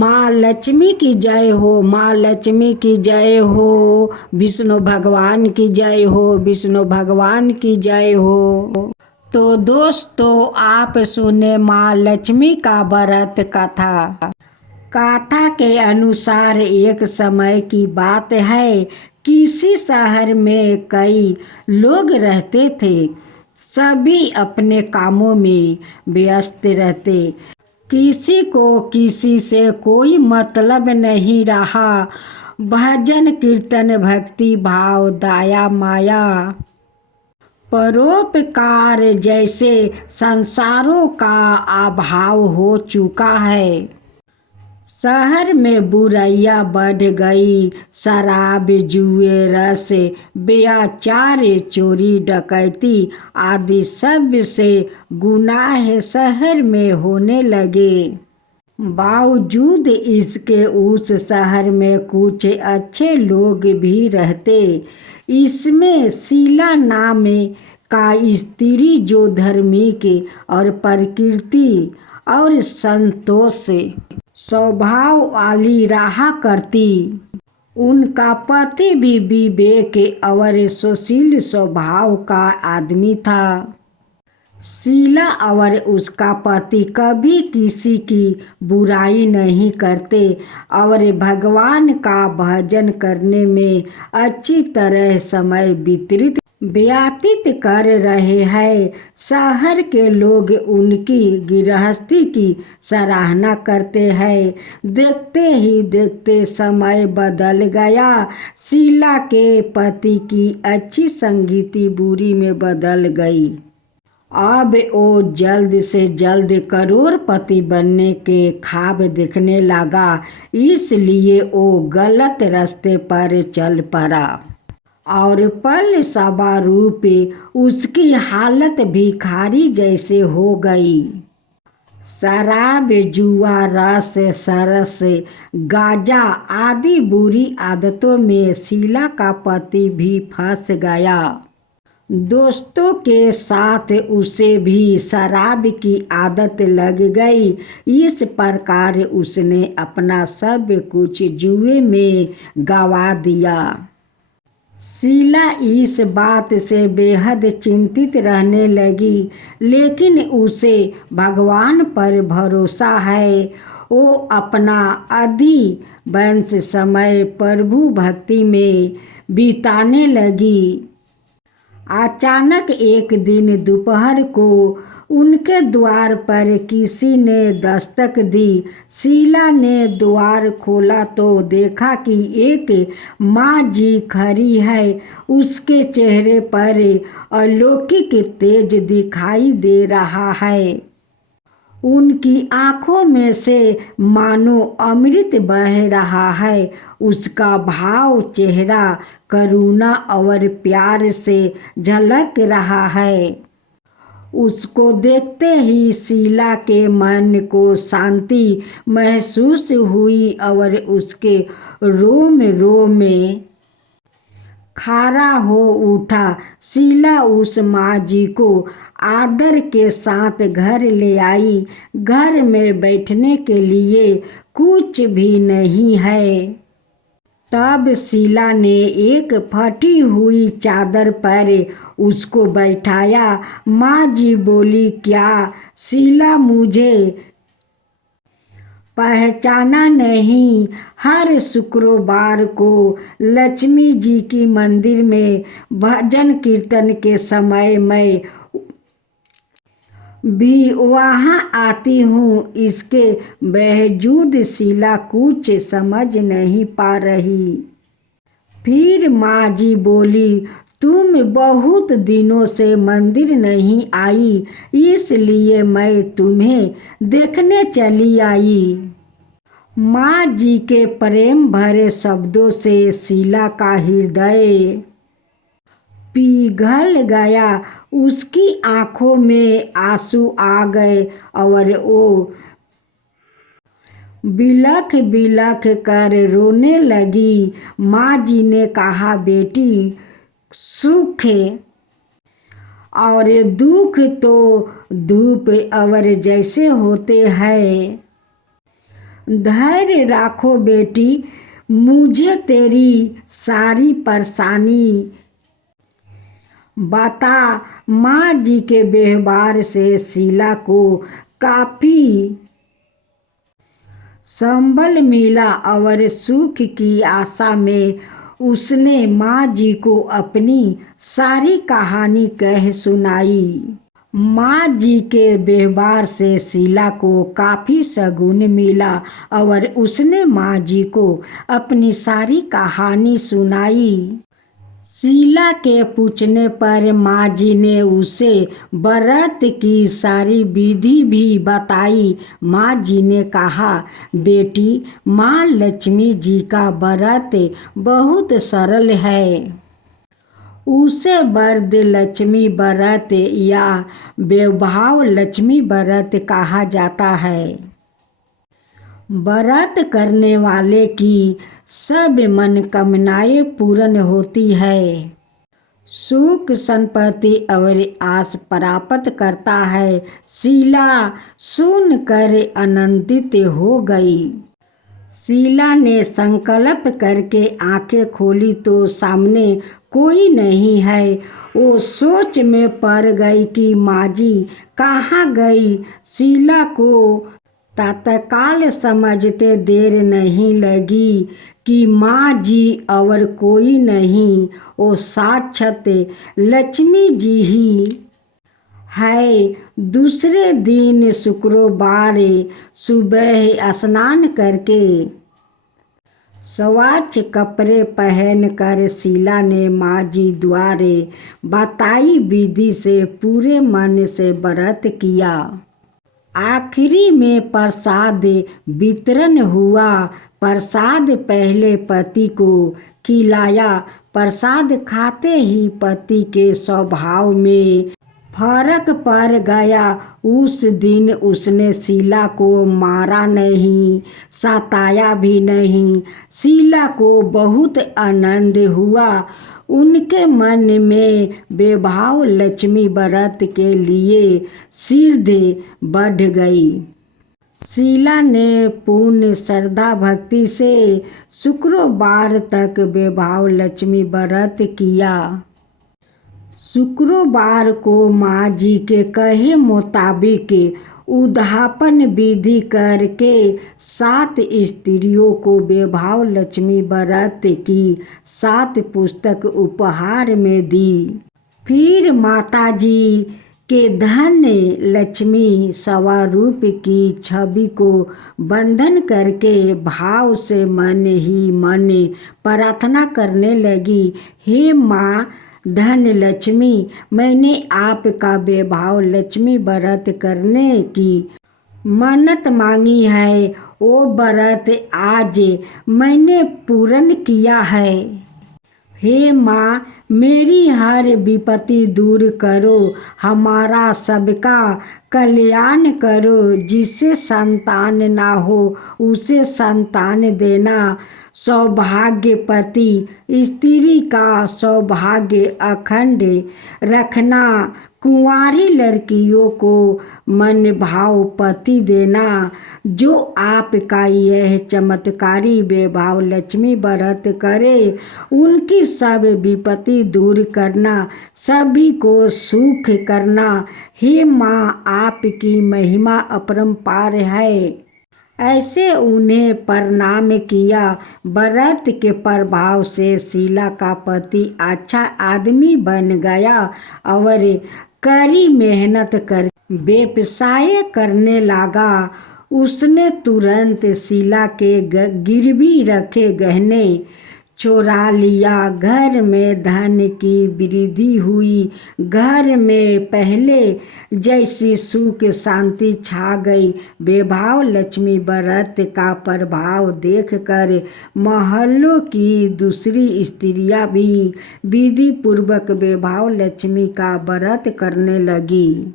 माँ लक्ष्मी की जय हो, माँ लक्ष्मी की जय हो, विष्णु भगवान की जय हो, विष्णु भगवान की जय हो। तो दोस्तों आप सुने माँ लक्ष्मी का व्रत कथा। कथा के अनुसार एक समय की बात है, किसी शहर में कई लोग रहते थे। सभी अपने कामों में व्यस्त रहते, किसी को किसी से कोई मतलब नहीं रहा। भजन कीर्तन भक्ति भाव दया माया परोपकार जैसे संसारों का अभाव हो चुका है। शहर में बुराइयां बढ़ गई, शराब जुए रस व्यभिचार चोरी डकैती आदि सब से गुनाह शहर में होने लगे। बावजूद इसके उस शहर में कुछ अच्छे लोग भी रहते। इसमें शीला नाम का स्त्री जो धार्मिक और प्रकृति और संतोष स्वभाव वाली रहा करती। उनका पति भी विवेक और सुशील स्वभाव का आदमी था। शीला और उसका पति कभी किसी की बुराई नहीं करते और भगवान का भजन करने में अच्छी तरह समय व्यतीत कर रहे हैं। शहर के लोग उनकी गृहस्थी की सराहना करते हैं। देखते ही देखते समय बदल गया। शीला के पति की अच्छी संगति बुरी में बदल गई। अब वो जल्द से जल्द करोड़पति बनने के ख्वाब देखने लगा, इसलिए वो गलत रास्ते पर चल पड़ा और पल रूप उसकी हालत भिखारी जैसे हो गई। शराब जुआ रस सरस गांजा आदि बुरी आदतों में शीला का पति भी फंस गया। दोस्तों के साथ उसे भी शराब की आदत लग गई। इस प्रकार उसने अपना सब कुछ जुए में गंवा दिया। शीला इस बात से बेहद चिंतित रहने लगी, लेकिन उसे भगवान पर भरोसा है। वो अपना अधिकांश समय प्रभु भक्ति में बिताने लगी। अचानक एक दिन दोपहर को उनके द्वार पर किसी ने दस्तक दी। शीला ने द्वार खोला तो देखा कि एक माँ जी खड़ी है। उसके चेहरे पर अलौकिक तेज दिखाई दे रहा है। उनकी आंखों में से मानो अमृत बह रहा है। उसका भाव चेहरा करुणा और प्यार से झलक रहा है। उसको देखते ही शीला के मन को शांति महसूस हुई और उसके रोम रोम में खड़ा हो उठा। शीला उस माँ जी को आदर के साथ घर ले आई। घर में बैठने के लिए कुछ भी नहीं है। तब शीला ने एक फटी हुई चादर पर उसको बैठाया। माँ जी बोली, क्या शीला मुझे पहचाना नहीं? हर शुक्रवार को लक्ष्मी जी की मंदिर में भजन कीर्तन के समय मैं भी वहाँ आती हूँ। इसके बावजूद शीला कुछ समझ नहीं पा रही। फिर माँ जी बोली, तुम बहुत दिनों से मंदिर नहीं आई, इसलिए मैं तुम्हें देखने चली आई। माँ जी के प्रेम भरे शब्दों से शीला का हृदय पिघल गया। उसकी आंखों में आंसू आ गए और वो बिलख बिलख कर रोने लगी। माँ जी ने कहा, बेटी, सुख और दुख तो धूप और जैसे होते हैं। धैर्य राखो बेटी, मुझे तेरी सारी परेशानी बता। माँ जी के व्यवहार से शीला को काफ़ी संबल मिला और सुख की आशा में उसने माँ जी को अपनी सारी कहानी कह सुनाई। माँ जी के व्यवहार से शीला को काफ़ी शगुन मिला और उसने माँ जी को अपनी सारी कहानी सुनाई। शीला के पूछने पर माँ जी ने उसे व्रत की सारी विधि भी बताई। माँ जी ने कहा, बेटी, माँ लक्ष्मी जी का व्रत बहुत सरल है। उसे वरद लक्ष्मी व्रत या वैभव लक्ष्मी व्रत कहा जाता है। व्रत करने वाले की सब मनोकामनाएं पूर्ण होती है, सुख संपत्ति और आस प्राप्त करता है। शीला सुनकर आनंदित हो गई। शीला ने संकल्प करके आंखें खोली तो सामने कोई नहीं है। वो सोच में पड़ गई कि माँ जी कहाँ गई। शीला को तत्काल समझते देर नहीं लगी कि माँ जी और कोई नहीं, वो साक्षात लक्ष्मी जी ही है। दूसरे दिन शुक्रवार सुबह स्नान करके स्वच्छ कपड़े पहनकर शीला ने माँ जी द्वारे बताई विधि से पूरे मन से व्रत किया। आखिरी में प्रसाद वितरण हुआ। प्रसाद पहले पति को खिलाया। प्रसाद खाते ही पति के स्वभाव में फर्क पड़ गया। उस दिन उसने शीला को मारा नहीं, सताया भी नहीं। शीला को बहुत आनंद हुआ। उनके मन में वैभव लक्ष्मी व्रत के लिए श्रद्धा बढ़ गई। शीला ने पूर्ण श्रद्धा भक्ति से शुक्रवार तक वैभव लक्ष्मी व्रत किया। शुक्रवार को माँ जी के कहे मुताबिक उद्यापन विधि करके 7 स्त्रियों को वैभव लक्ष्मी व्रत की 7 पुस्तक उपहार में दी। फिर माता जी के धन लक्ष्मी स्वरूप की छवि को वंदन करके भाव से मन ही मन प्रार्थना करने लगी, हे माँ धन लक्ष्मी, मैंने आपका वैभव लक्ष्मी व्रत करने की मन्नत मांगी है। वो व्रत आज मैंने पूर्ण किया है। हे माँ, मेरी हर विपत्ति दूर करो, हमारा सबका कल्याण करो। जिसे संतान ना हो उसे संतान देना, सौभाग्यपति स्त्री का सौभाग्य अखंड रखना, कुंवारी लड़कियों को मन भाव पति देना। जो आपका यह चमत्कारी वैभव लक्ष्मी व्रत करे उनकी सब विपत्ति दूर करना, सभी को सुख करना। हे माँ, आपकी महिमा अपरंपार है। ऐसे उन्हें प्रणाम किया। व्रत के प्रभाव से शीला का पति अच्छा आदमी बन गया और कड़ी मेहनत कर व्यवसाय करने लगा। उसने तुरंत शीला के गिरवी रखे गहने चुरा लिया। घर में धन की वृद्धि हुई। घर में पहले जैसी सुख शांति छा गई। वैभव लक्ष्मी व्रत का प्रभाव देखकर मोहल्लों की दूसरी स्त्रियां भी विधि पूर्वक वैभव लक्ष्मी का व्रत करने लगी।